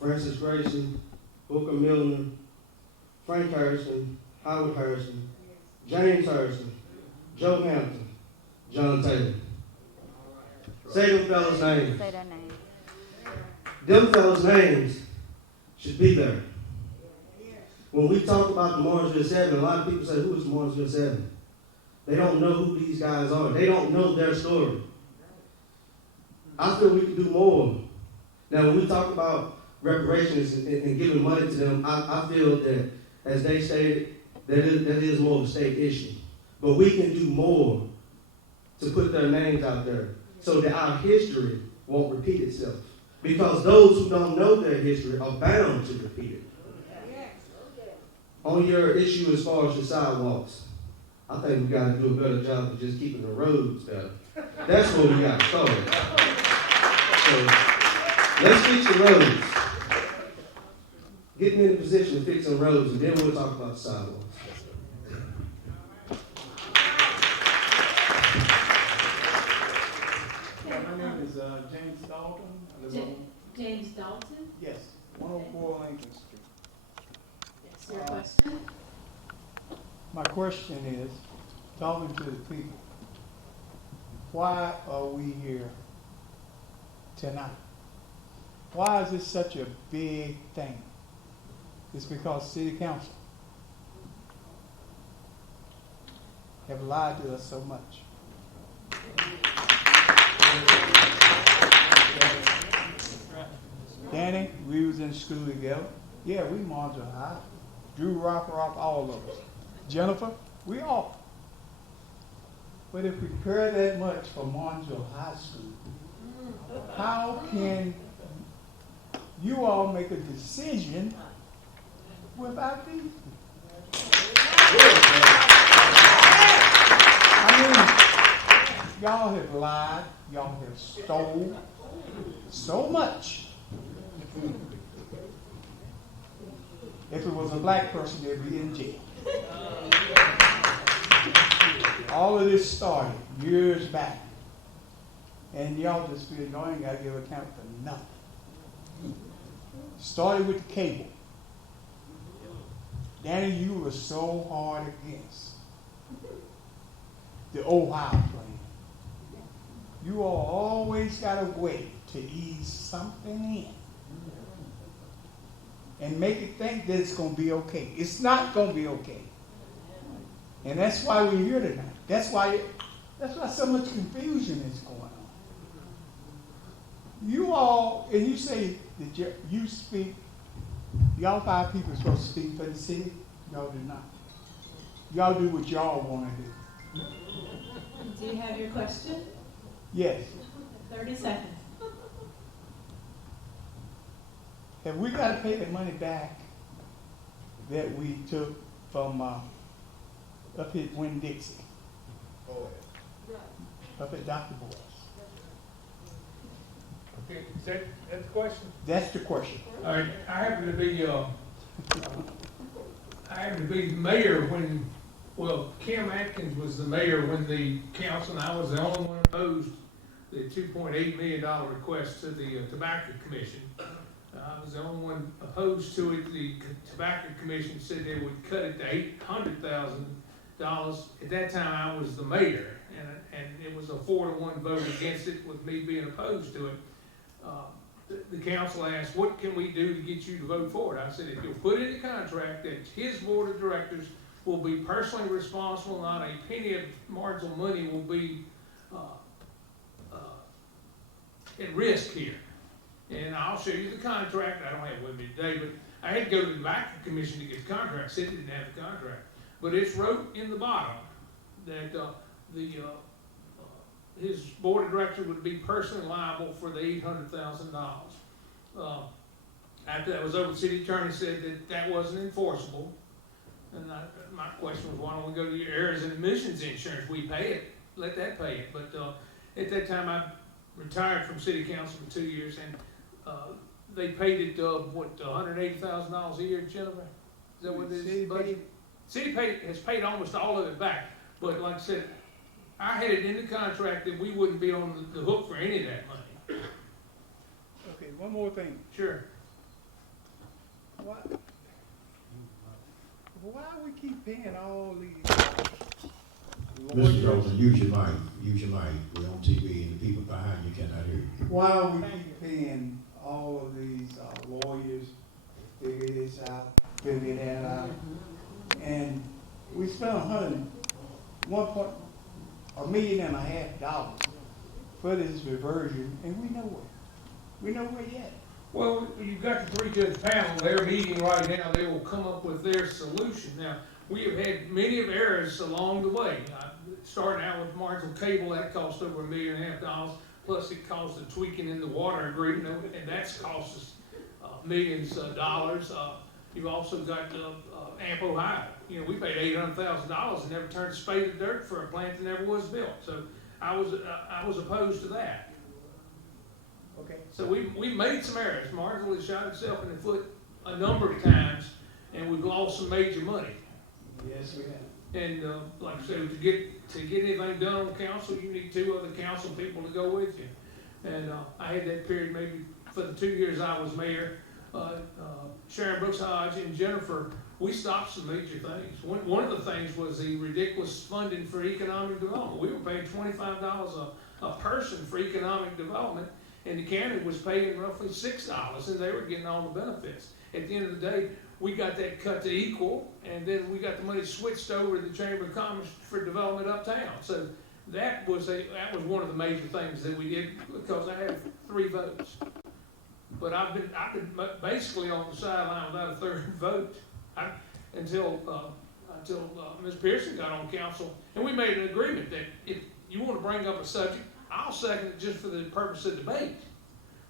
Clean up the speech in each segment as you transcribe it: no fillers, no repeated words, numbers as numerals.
Francis Grayson, Booker Milner, Frank Harrison, Howard Harrison, James Harrison, Joe Hampton, John Taylor. Say them fellas' names. Say their names. Them fellas' names should be there. When we talk about the Martinsville 7, a lot of people say, who is Martinsville 7? They don't know who these guys are. They don't know their story. I feel we can do more. Now, when we talk about reparations and giving money to them, I feel that, as they stated, that is more of a state issue. But we can do more to put their names out there so that our history won't repeat itself. Because those who don't know their history are bound to repeat it. On your issue as far as your sidewalks, I think we got to do a better job of just keeping the roads better. That's where we got to start. So let's fix the roads. Get in a position to fix some roads, and then we'll talk about the sidewalks. My name is James Dalton. James Dalton? Yes, 104 Lincoln Street. Yes, your question? My question is, talking to the people, why are we here tonight? Why is this such a big thing? It's because City Council have lied to us so much. Danny, we was in school together. Yeah, we Martinsville High. Drew Rock, all of us. Jennifer, we all. But if we care that much for Martinsville High School, how can you all make a decision without these people? I mean, y'all have lied, y'all have stole so much. If it was a black person, they'd be in jail. All of this started years back. And y'all just feel y'all ain't got to give account for nothing. Started with the cable. Danny, you were so hard against the Ohio plan. You all always got a way to ease something in and make it think that it's going to be okay. It's not going to be okay. And that's why we're here tonight. That's why so much confusion is going on. You all, and you say that you speak, y'all 5 people are supposed to speak for the city. Y'all do not. Y'all do what y'all want to do. Do you have your question? Yes. 30 seconds. Have we got to pay the money back that we took from up at Winn-Dixie? Up at Dr. Boyce? Okay, is that the question? That's the question. All right, I happen to be mayor when, Kim Atkins was the mayor when the council, and I was the only one opposed the $2.8 million request to the Tobacco Commission. I was the only one opposed to it. The Tobacco Commission said they would cut it to $800,000. At that time, I was the mayor, and it was a 4-to-1 vote against it, with me being opposed to it. The council asked, what can we do to get you to vote for it? I said, if you'll put in the contract that his board of directors will be personally responsible, not a penny of marginal money will be at risk here. And I'll show you the contract. I don't have it with me today, but I had to go to the Tobacco Commission to get the contract. City didn't have the contract. But it's wrote in the bottom that his board of directors would be personally liable for the $800,000. After that was over, the city attorney said that wasn't enforceable. And my question was, why don't we go to your errors and omissions insurance? We pay it, let that pay it. But at that time, I retired from city council for 2 years, and they paid it, $180,000 a year, Jennifer? Is that what it is? City has paid almost all of it back. But like I said, I had it in the contract that we wouldn't be on the hook for any of that money. Okay, one more thing. Sure. Why we keep paying all these Mr. lawyers? Dalton, use your mic, we're on TV and the people behind you cannot hear you. Why we keep paying all of these lawyers to figure this out, figure that out? And we spent $1.5 million for this reversion, and we nowhere. We nowhere yet. Well, you've got the three-judge panel, they're meeting right now, they will come up with their solution. Now, we have had many of errors along the way. Starting out with Martinsville Cable, that cost over $1.5 million, plus it cost the tweaking in the water agreement, and that's cost us millions of dollars. You've also got Amp Ohio. You know, we paid $800,000 and never turned a spade of dirt for a plant that never was built. So I was opposed to that. Okay. So we made some errors. Martinsville has shot itself in the foot a number of times, and we've lost some major money. Yes, we have. And like I said, to get anything done on council, you need 2 other council people to go with you. And I had that period maybe for the 2 years I was mayor. Sharon Brooks Hodge and Jennifer, we stopped some major things. One of the things was the ridiculous funding for economic development. We were paying $25 a person for economic development, and the county was paying roughly $6, and they were getting all the benefits. At the end of the day, we got that cut to equal, and then we got the money switched over to the Chamber of Commerce for development uptown. So that was one of the major things that we did, because I had 3 votes. But I've been basically on the sideline without a 3rd vote until Ms. Pearson got on council, and we made an agreement that if you want to bring up a subject, I'll second it just for the purpose of debate.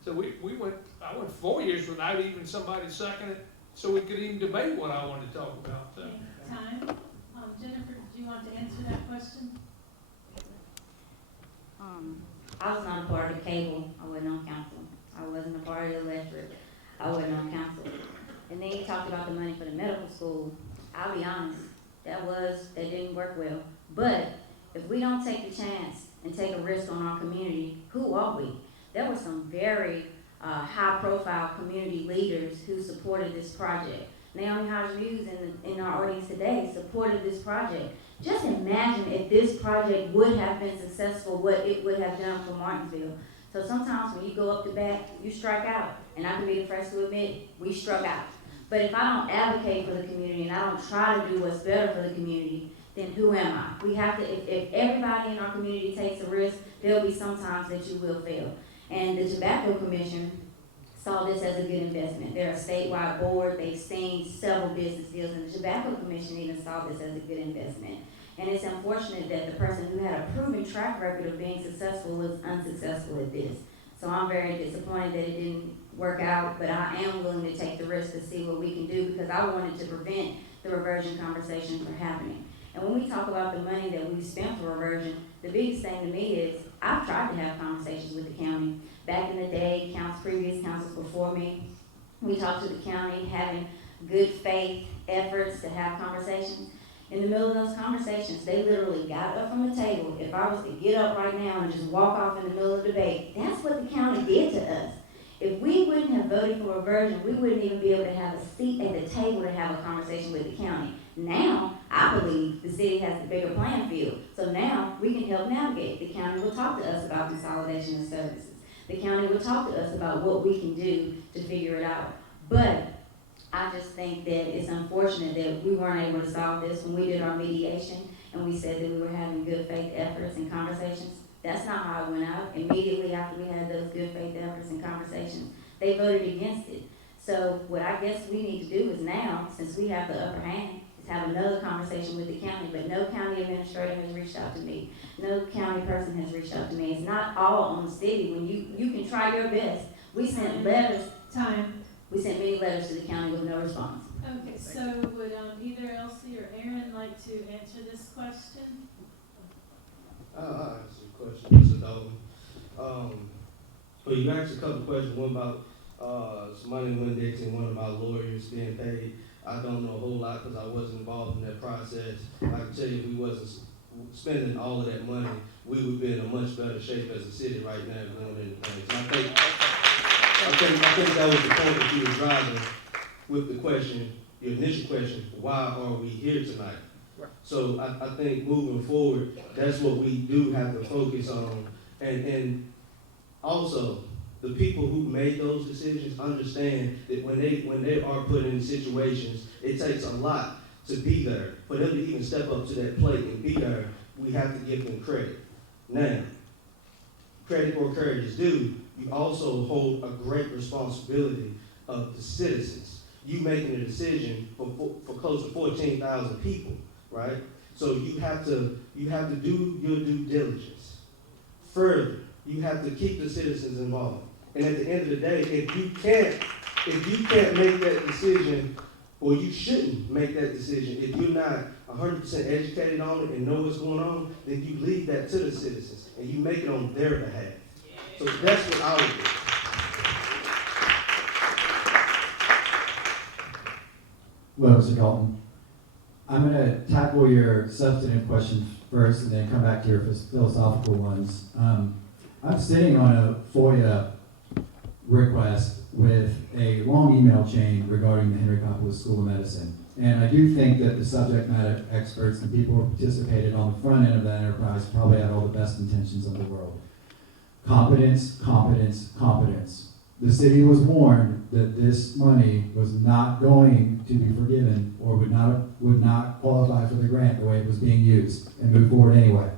So I went 4 years without even somebody seconding it, so we could even debate what I wanted to talk about. So. Okay, time. Jennifer, do you want to answer that question? I was not a part of the cable. I wasn't on council. I wasn't a part of the electric. I wasn't on council. And then you talked about the money for the medical school. I'll be honest, that didn't work well. But if we don't take the chance and take a risk on our community, who are we? There were some very high-profile community leaders who supported this project. Naomi Hodge-Hughes in our audience today supported this project. Just imagine if this project would have been successful, what it would have done for Martinsville. So sometimes when you go up to bat, you strike out. And I can be the first to admit, we struck out. But if I don't advocate for the community and I don't try to do what's better for the community, then who am I? We have to, if everybody in our community takes a risk, there'll be some times that you will fail. And the Tobacco Commission saw this as a good investment. They're a statewide board. They've seen several business deals, and the Tobacco Commission even saw this as a good investment. And it's unfortunate that the person who had a proven track record of being successful was unsuccessful at this. So I'm very disappointed that it didn't work out, but I am willing to take the risk to see what we can do, because I wanted to prevent the reversion conversation from happening. And when we talk about the money that we spent for reversion, the biggest thing to me is I've tried to have conversations with the county. Back in the day, previous councils before me, we talked to the county, having good faith efforts to have conversations. In the middle of those conversations, they literally got up from the table. If I was to get up right now and just walk off in the middle of the debate, that's what the county did to us. If we wouldn't have voted for reversion, we wouldn't even be able to have a seat at the table to have a conversation with the county. Now, I believe the city has the bigger playing field. So now we can help navigate. The county will talk to us about consolidation of services. The county will talk to us about what we can do to figure it out. But I just think that it's unfortunate that we weren't able to solve this when we did our mediation and we said that we were having good faith efforts and conversations. That's not how it went out. Immediately after we had those good faith efforts and conversations, they voted against it. So what I guess we need to do is now, since we have the upper hand, is have another conversation with the county. But no county administrator has reached out to me. No county person has reached out to me. It's not all on the city. When you can try your best. We sent letters. We sent many letters to the county with no response. Okay, so would either Elsie or Aaron like to answer this question? I'll answer the question, Mr. Dalton. Well, you asked a couple questions, one about some money index and one about lawyers being paid. I don't know a whole lot because I wasn't involved in that process. I can tell you if we wasn't spending all of that money, we would be in a much better shape as a city right now doing anything. So I think that was the point that you were driving with the question, your initial question, why are we here tonight? So I think moving forward, that's what we do have to focus on. And also, the people who made those decisions understand that when they are put in situations, it takes a lot to be there. For them to even step up to that plate and be there, we have to give them credit. Now, credit where credit is due, you also hold a great responsibility of the citizens. You making a decision for close to 14,000 people, right? So you have to do your due diligence. Further, you have to keep the citizens involved. And at the end of the day, if you can't make that decision, or you shouldn't make that decision, if you're not 100% educated on it and know what's going on, then you leave that to the citizens and you make it on their behalf. So that's what I would do. Hello, Mr. Dalton. I'm going to tackle your substantive questions first and then come back to your philosophical ones. I'm sitting on a FOIA request with a long email chain regarding the Henry Coppola School of Medicine. And I do think that the subject matter experts and people who participated on the front end of that enterprise probably had all the best intentions of the world. Competence, competence, competence. The city was warned that this money was not going to be forgiven or would not qualify for the grant the way it was being used and move forward anyway.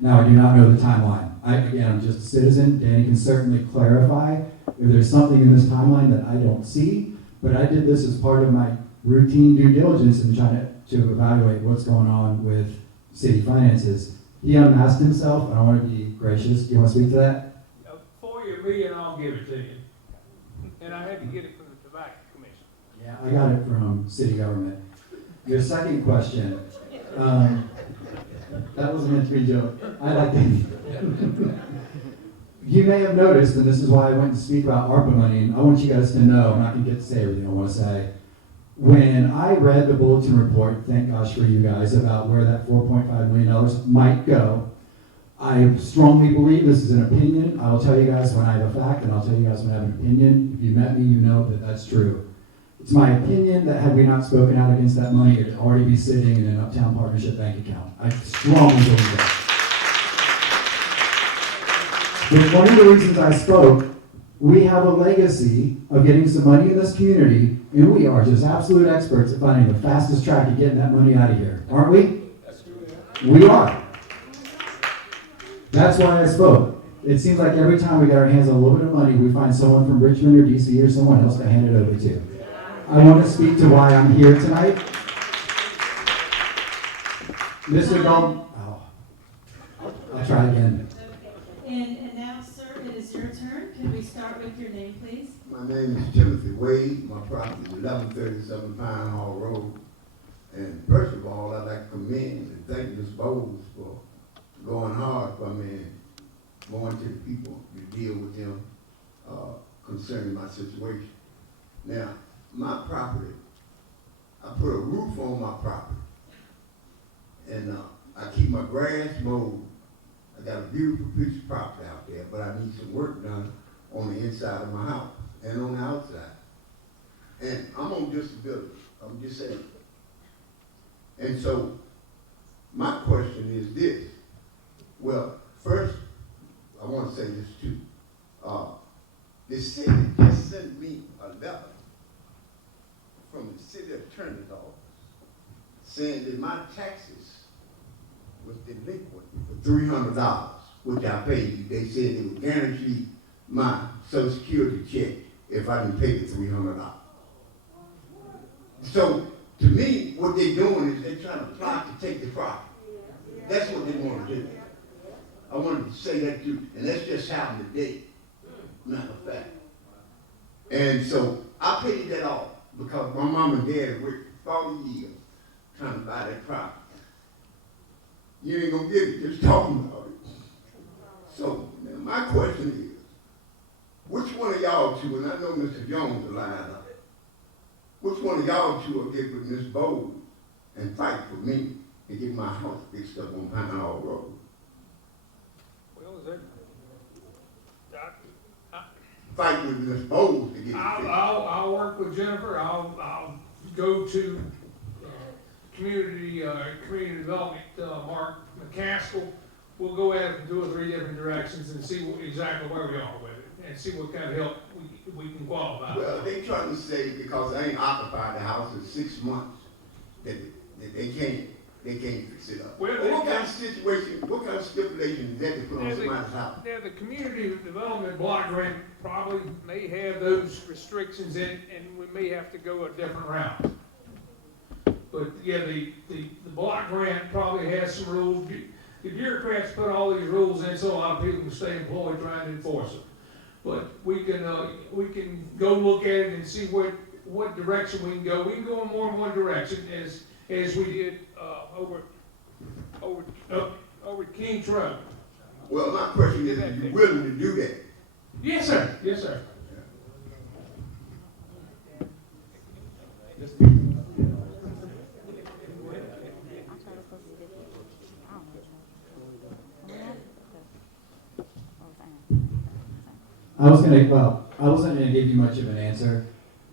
Now, I do not know the timeline. I'm just a citizen. Danny can certainly clarify if there's something in this timeline that I don't see, but I did this as part of my routine due diligence and trying to evaluate what's going on with city finances. He unmasked himself, and I want to be gracious. Do you want to speak to that? For me, and I'll give it to you. And I had to get it from the Tobacco Commission. Yeah, I got it from city government. Your second question, that wasn't meant to be a joke. I like that. You may have noticed, and this is why I went to speak about ARPA money, and I want you guys to know, I'm not going to get to say everything I want to say. When I read the bulletin report, thank gosh for you guys, about where that $4.5 million might go, I strongly believe, this is an opinion, I will tell you guys when I have a fact, and I'll tell you guys when I have an opinion. If you met me, you know that that's true. It's my opinion that had we not spoken out against that money, it would already be sitting in an Uptown Partnership bank account. I strongly believe that. But one of the reasons I spoke, we have a legacy of getting some money in this community, and we are just absolute experts at finding the fastest track to getting that money out of here, aren't we? We are. That's why I spoke. It seems like every time we get our hands on a little bit of money, we find someone from Richmond or DC or someone else to hand it over to. I want to speak to why I'm here tonight. Mr. Dalton, I'll try again. Okay. And now, sir, it is your turn. Can we start with your name, please? My name is Timothy Wade. My property is 1137 Pine Hall Road. And first of all, I'd like to commend and thank Ms. Bowles for going hard for me and going to the people to deal with them concerning my situation. Now, my property, I put a roof on my property. And I keep my grass mowed. I got a beautiful piece of property out there, but I need some work done on the inside of my house and on the outside. And I'm on disability. I'm disabled. And so my question is this. Well, first, I want to say this too. The city just sent me a letter from the city attorney's office saying that my taxes was delinquent for $300, which I paid. They said they would guarantee my Social Security check if I didn't pay the $300. So, to me, what they're doing is they're trying to plot to take the property. That's what they want to do. I wanted to say that too, and that's just happened today, matter of fact. And so, I paid that off because my mom and dad worked 40 years trying to buy that property. You ain't gonna get it just talking about it. So, now my question is, which one of y'all two, and I know Mr. Jones will line up, which one of y'all two will get with Ms. Bowles and fight for me and get my house fixed up on Pine Hall Road? Well, is that, fight with Ms. Bowles to get it fixed. I'll work with Jennifer, I'll go to, community development, Mark McCaskill. We'll go at it from 2 or 3 different directions and see exactly where we are with it, and see what kind of help we can qualify. Well, they trying to say because they ain't occupied the house in 6 months, that they can't fix it up. Well, What kind of situation, what kind of stipulation is that to put on There's somebody's house? Yeah, the community development block grant probably may have those restrictions in, and we may have to go a different route. But yeah, the block grant probably has some rules. The bureaucrats put all these rules in so a lot of people can stay employed trying to enforce them. But we can go look at it and see what direction we can go. We can go in more than one direction as we did over King's Road. Well, my question is, are you willing to do that? Yes, sir. Yes, sir. I wasn't gonna give you much of an answer.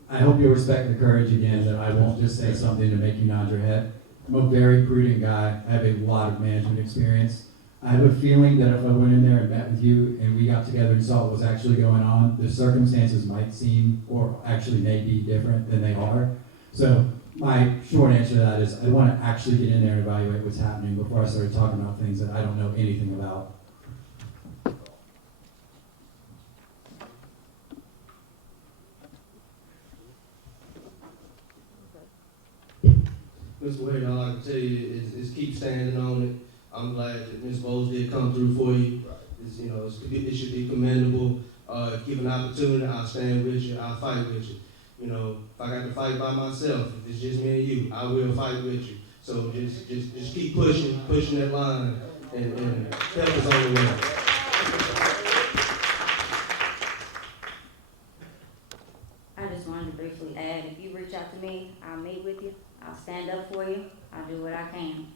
I hope you'll respect the courage again, that I won't just say something to make you nod your head. I'm a very prudent guy. I have a lot of management experience. I have a feeling that if I went in there and met with you and we got together and saw what was actually going on, the circumstances might seem, or actually may be different than they are. So my short answer to that is I want to actually get in there and evaluate what's happening before I start talking about things that I don't know anything about. Mr. Wade, all I can tell you is keep standing on it. I'm glad that Ms. Bowles did come through for you. It should be commendable. If given an opportunity, I'll stand with you. I'll fight with you. If I got to fight by myself, if it's just me and you, I will fight with you. So just keep pushing that line, and help us on the way. I just wanted to briefly add, if you reach out to me, I'll meet with you, I'll stand up for you, I'll do what I can.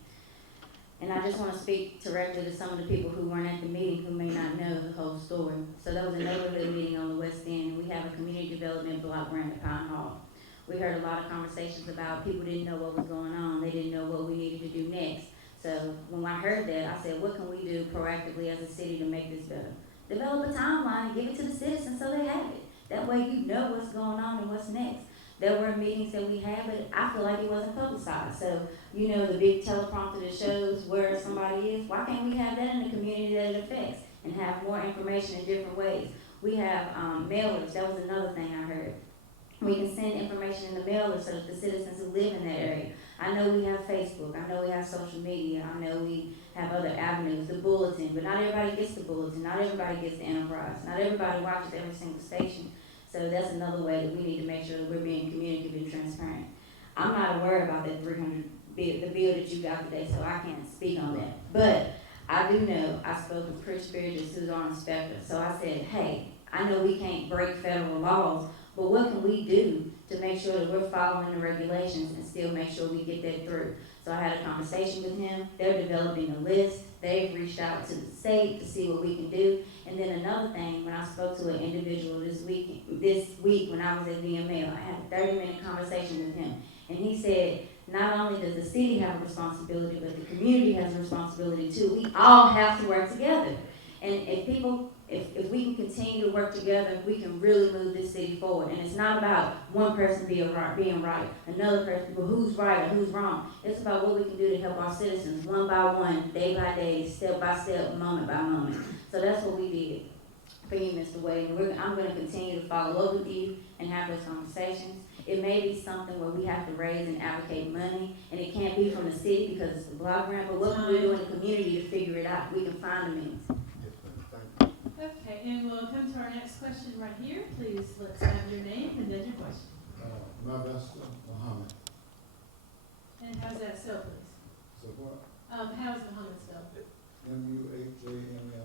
And I just want to speak directly to some of the people who weren't at the meeting who may not know the whole story. So there was a neighborhood meeting on the West End, and we have a community development block grant at Pine Hall. We heard a lot of conversations about people didn't know what was going on, they didn't know what we needed to do next. So when I heard that, I said, what can we do proactively as a city to make this better? Develop a timeline and give it to the citizens so they have it. That way you know what's going on and what's next. There were meetings that we had, but I feel like it wasn't publicized. So, the big teleprompter that shows where somebody is, why can't we have that in the community that it affects and have more information in different ways? We have mailers. That was another thing I heard. We can send information in the mailers so that the citizens who live in that area. I know we have Facebook. I know we have social media. I know we have other avenues, the bulletin, but not everybody gets the bulletin. Not everybody gets the Enterprise. Not everybody watches every single station. So that's another way that we need to make sure that we're being communicative and transparent. I'm not aware about that 300 bill, the bill that you got today, so I can't speak on that. But I do know, I spoke with Chris Bridges, who's our inspector. So I said, hey, I know we can't break federal laws, but what can we do to make sure that we're following the regulations and still make sure we get that through? So I had a conversation with him. They're developing a list. They've reached out to the state to see what we can do. And then another thing, when I spoke to an individual this week when I was at VML, I had a 30-minute conversation with him. And he said, not only does the city have a responsibility, but the community has a responsibility too. We all have to work together. And if we can continue to work together, we can really move this city forward. And it's not about one person being right, another person, well, who's right or who's wrong. It's about what we can do to help our citizens one by one, day by day, step by step, moment by moment. So that's what we did for you, Mr. Wade. And I'm going to continue to follow up with you and have those conversations. It may be something where we have to raise and allocate money, and it can't be from the city because it's the block grant, but what can we do in the community to figure it out? We can find the means. Okay, and we'll come to our next question right here. Please, let's have your name and then your question. Mavesta Muhammad. And how's that spelled, please? So what? How's Muhammad spelled? Muhammad.